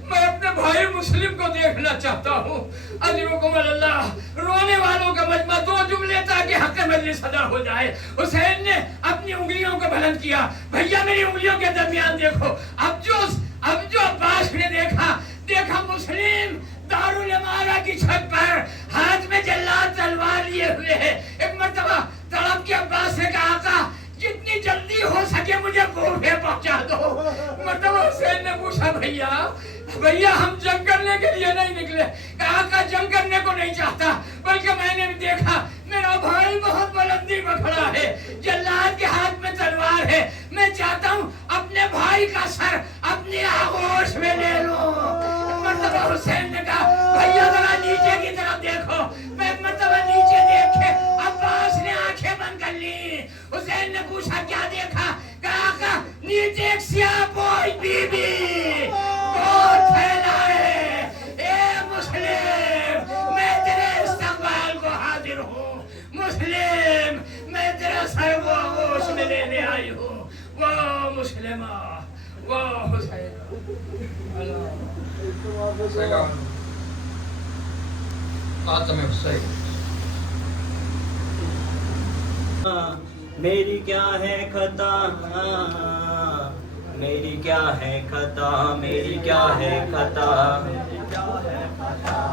میں اپنے بھائی مسلم کو دیکھنا چاہتا ہوں۔ اجرکم اللہ، رونے والوں کا مجمع، دو جملے تاکہ حق مجلس ادا ہو جائے۔ حسین نے اپنی انگلیوں کو بلند کیا، بھیا میری انگلیوں کے درمیان دیکھو۔ اب جو عباس نے دیکھا مسلم دارالامارہ کی چھت پر ہاتھ میں جلاد تلوار لیے ہوئے ہے۔ ایک مرتبہ تڑپ کے عباس سے کہا آقا جتنی جلدی ہو سکے مجھے کوفے پہنچا دو۔ مرتبہ حسین نے پوچھا بھیا ہم جنگ کرنے کے لیے نہیں نکلے۔ کہا آقا جنگ کرنے کو نہیں چاہتا، بلکہ میں نے بھی دیکھا میرا بھائی بہت بلندی میں کھڑا ہے، جلاد کے ہاتھ میں تلوار ہے، میں چاہتا ہوں اپنے بھائی کا سر اپنی آغوش میں لے لوں۔ مرتبہ حسین نے کہا بھیا ذرا نیچے کی طرف دیکھو۔ میں مرتبہ نیچے دیکھے، عباس نے آنکھیں بند کر لی۔ حسین نے پوچھا کیا دیکھا؟ کہا آقا نیچے ایک سیاہ پوش بی بی گود پھیلائے۔ اے مسلم میں تیرے استقبال کو حاضر ہوں، مسلم میں تیرا سر وہ آغوش میں لینے آئی ہوں۔ واہ مسلمہ، واہ حسین، خاتم حسین۔ میری کیا ہے خطا، میری کیا ہے خطا، میری کیا ہے خطا،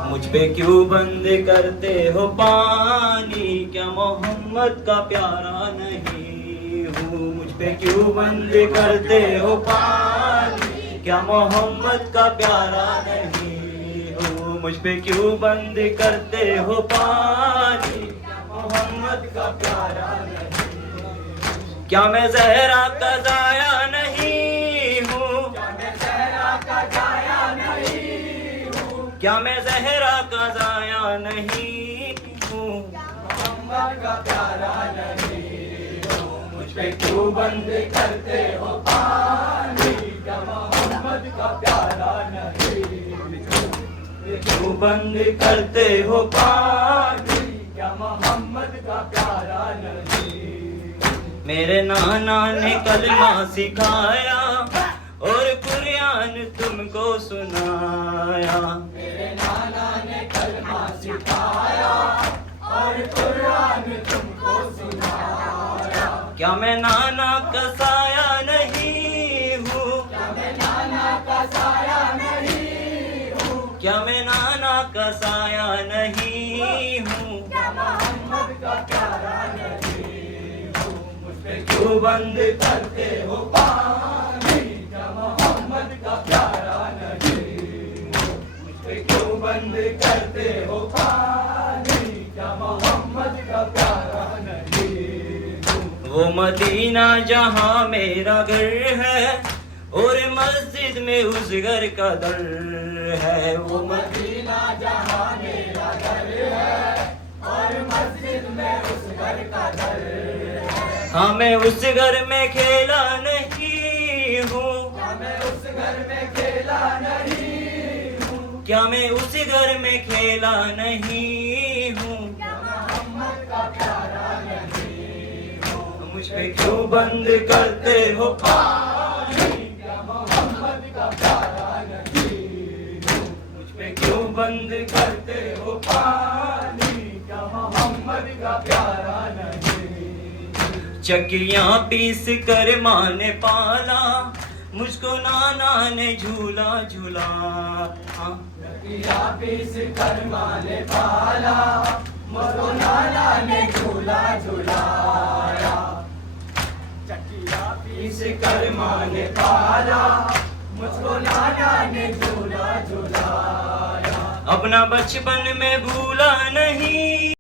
مجھ پہ کیوں بند کرتے ہو پانی، کیا محمد کا پیارا نہیں ہوں، مجھ پہ کیوں بند کرتے ہو پانی، کیا محمد کا پیارا نہیں ہوں، مجھ پہ کیوں بند کرتے ہو پانی، محمد کا پیارا نہیں، کیا میں زہرا کا ضائع نہیں ہوں، کیا میں زہرا کا ضائع نہیں ہوں، کیا میں زہرا کا ضائع نہیں ہوں، محمد کا پیارا نہیں ہوں، مجھ پہ کیوں بند کرتے ہو پانی، کیا محمد کا پیارا نہیں ہوں، کیوں بند کرتے ہو پانی، کیا محمد کا پیارا نہیں، میرے نانا نے کلمہ سکھایا اور قرآن تم کو سنایا، میرے نانا نے کلمہ سکھایا اور قرآن تم کو سنایا، کیا میں نانا کا سایہ نہیں ہوں، کیا میں نانا کا سایہ نہیں ہوں، کیا میں نانا کا سایہ نہیں ہوں، کیا محمد کا پیارا نہیں ہوں، مجھ پہ کیوں بند کرتے ہو پانی، کیا محمد کا پیارا نہیں ہوں، مجھ پہ کیوں بند کرتے ہو پانی، کیا محمد کا پیارا نہیں ہوں، وہ مدینہ جہاں میرا گھر ہے اور مسجد میں اس گھر کا در ہے، وہ مدینہ جہاں میرا گھر ہے اور مسجد میں اس گھر کا در ہے، ہاں میں اس گھر میں کھیلا نہیں ہوں، کیا میں اس گھر میں کھیلا نہیں ہوں، کیا میں اس گھر میں کھیلا نہیں ہوں، کیا محمد کا پیارا نہیں ہوں، مجھ پہ کیوں بند کرتے ہو پانی، کیا محمد کا پیارا نہیں ہوں، مجھ پہ کیوں بند کرتے ہو پانی، کیا محمد کا پیارا نہیں، چکیاں پیس کر ماں نے پالا، مجھ کو نانا نے جھولا جھولا، چکیاں پیس کر ماں نے پالا، مجھ کو نانا نے جھولا جھولایا، سے کر ماں نے پالا، مجھ کو نانا نے جھولا جھولایا، اپنا بچپن میں بھولا نہیں،